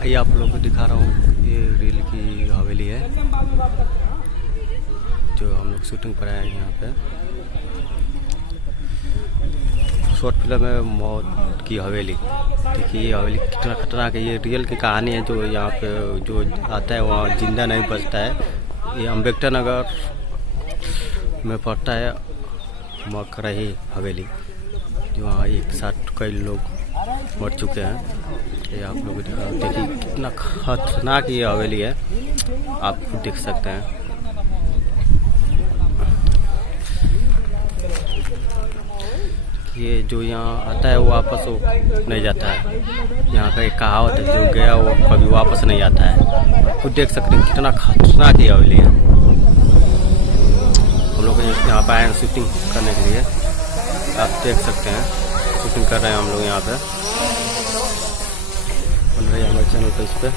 आइए आप लोगों को दिखा रहा हूँ, ये रेल की हवेली है जो हम लोग शूटिंग पर आए हैं यहाँ पे। शॉर्ट फिल्म है मौत की हवेली। देखिए ये हवेली कितना खतरनाक है। ये रियल की कहानी है। जो यहाँ पे जो आता है वहाँ जिंदा नहीं बचता है। ये अम्बेडकर नगर में पड़ता है मकरही हवेली, जो वहाँ एक साथ कई लोग मर चुके हैं। ये आप लोग देखिए कितना खतरनाक ये हवेली है, आप देख सकते हैं। ये जो यहाँ आता है वो वापस नहीं जाता है। यहाँ का एक कहावत है, जो गया वो कभी वापस नहीं आता है। खुद देख सकते हैं कितना खतरनाक ये हवेली है। हम लोग यहाँ पर आए हैं शूटिंग करने के लिए, आप देख सकते हैं शूटिंग कर रहे हैं हम लोग यहाँ पे। बन रही है हमारे चैनल पे इस पर।